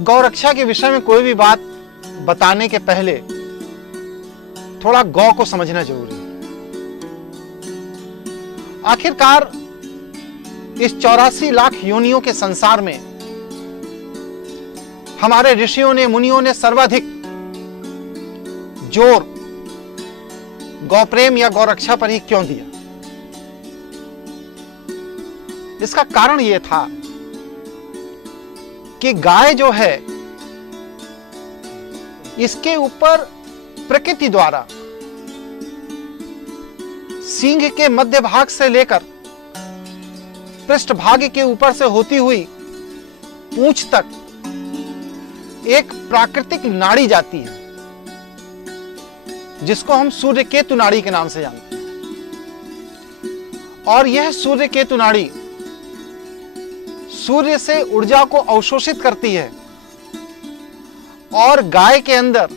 गौरक्षा के विषय में कोई भी बात बताने के पहले थोड़ा गौ को समझना जरूरी है। आखिरकार इस 84 लाख योनियों के संसार में हमारे ऋषियों ने, मुनियों ने सर्वाधिक जोर गौप्रेम या गौरक्षा पर ही क्यों दिया? इसका कारण यह था कि गाय जो है, इसके ऊपर प्रकृति द्वारा सींग के मध्य भाग से लेकर पृष्ठभाग के ऊपर से होती हुई पूंछ तक एक प्राकृतिक नाड़ी जाती है, जिसको हम सूर्य केतु नाड़ी के नाम से जानते हैं। और यह सूर्य केतु नाड़ी सूर्य से ऊर्जा को अवशोषित करती है और गाय के अंदर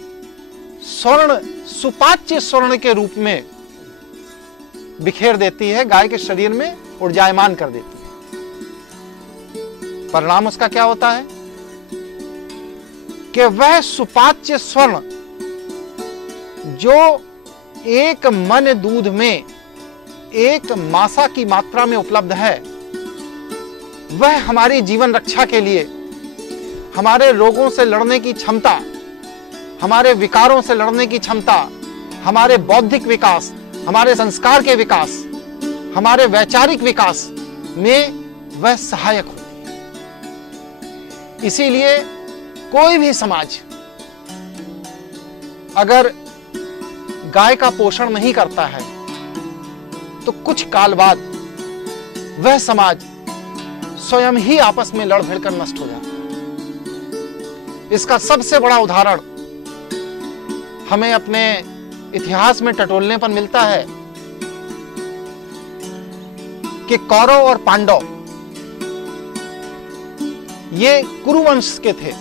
स्वर्ण, सुपाच्य स्वर्ण के रूप में बिखेर देती है, गाय के शरीर में ऊर्जायमान कर देती है। परिणाम उसका क्या होता है कि वह सुपाच्य स्वर्ण जो एक मन दूध में 1 मासा की मात्रा में उपलब्ध है, वह हमारी जीवन रक्षा के लिए, हमारे रोगों से लड़ने की क्षमता, हमारे विकारों से लड़ने की क्षमता, हमारे बौद्धिक विकास, हमारे संस्कार के विकास, हमारे वैचारिक विकास में वह सहायक होती है। इसीलिए कोई भी समाज अगर गाय का पोषण नहीं करता है तो कुछ काल बाद वह समाज स्वयं ही आपस में लड़ भिड़ कर नष्ट हो जाता है। इसका सबसे बड़ा उदाहरण हमें अपने इतिहास में टटोलने पर मिलता है कि कौरव और पांडव ये कुरुवंश के थे।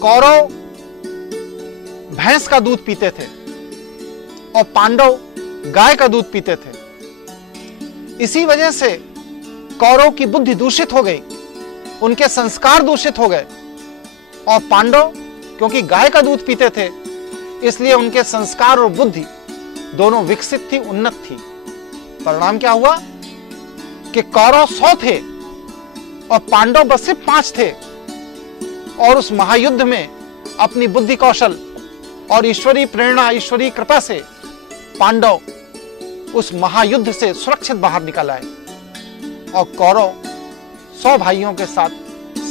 कौरव भैंस का दूध पीते थे और पांडव गाय का दूध पीते थे। इसी वजह से कौरव की बुद्धि दूषित हो गई, उनके संस्कार दूषित हो गए, और पांडव क्योंकि गाय का दूध पीते थे इसलिए उनके संस्कार और बुद्धि दोनों विकसित थी, उन्नत थी। परिणाम क्या हुआ कि कौरव 100 थे और पांडव बस सिर्फ 5 थे, और उस महायुद्ध में अपनी बुद्धि कौशल और ईश्वरीय प्रेरणा, ईश्वरीय कृपा से पांडव उस महायुद्ध से सुरक्षित बाहर निकल आए और कौरव 100 भाइयों के साथ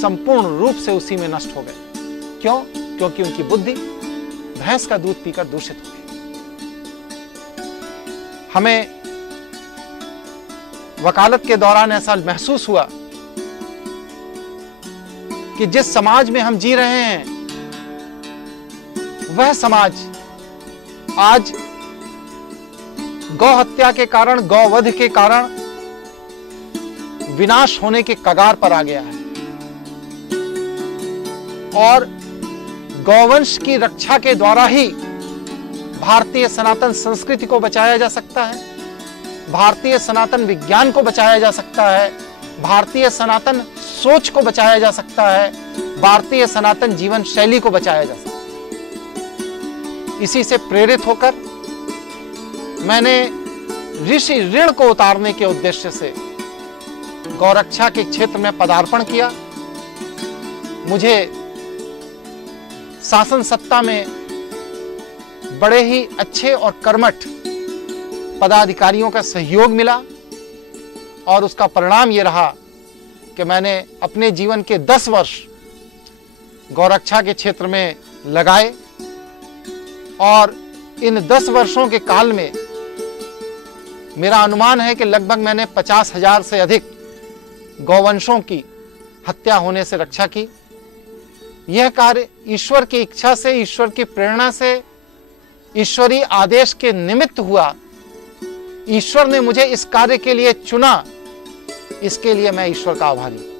संपूर्ण रूप से उसी में नष्ट हो गए। क्यों? क्योंकि उनकी बुद्धि भैंस का दूध पीकर दूषित हो गई। हमें वकालत के दौरान ऐसा महसूस हुआ कि जिस समाज में हम जी रहे हैं वह समाज आज गौ हत्या के कारण, गौवध के कारण विनाश होने के कगार पर आ गया है। और गौवंश की रक्षा के द्वारा ही भारतीय सनातन संस्कृति को बचाया जा सकता है, भारतीय सनातन विज्ञान को बचाया जा सकता है, भारतीय सनातन सोच को बचाया जा सकता है, भारतीय सनातन जीवन शैली को बचाया जा सकता है। इसी से प्रेरित होकर मैंने ऋषि ऋण को उतारने के उद्देश्य से गौरक्षा के क्षेत्र में पदार्पण किया। मुझे शासन सत्ता में बड़े ही अच्छे और कर्मठ पदाधिकारियों का सहयोग मिला और उसका परिणाम यह रहा कि मैंने अपने जीवन के 10 वर्ष गौरक्षा के क्षेत्र में लगाए और इन 10 वर्षों के काल में मेरा अनुमान है कि लगभग मैंने 50,000 से अधिक गौवंशों की हत्या होने से रक्षा की। यह कार्य ईश्वर की इच्छा से, ईश्वर की प्रेरणा से, ईश्वरीय आदेश के निमित्त हुआ। ईश्वर ने मुझे इस कार्य के लिए चुना, इसके लिए मैं ईश्वर का आभारी हूं।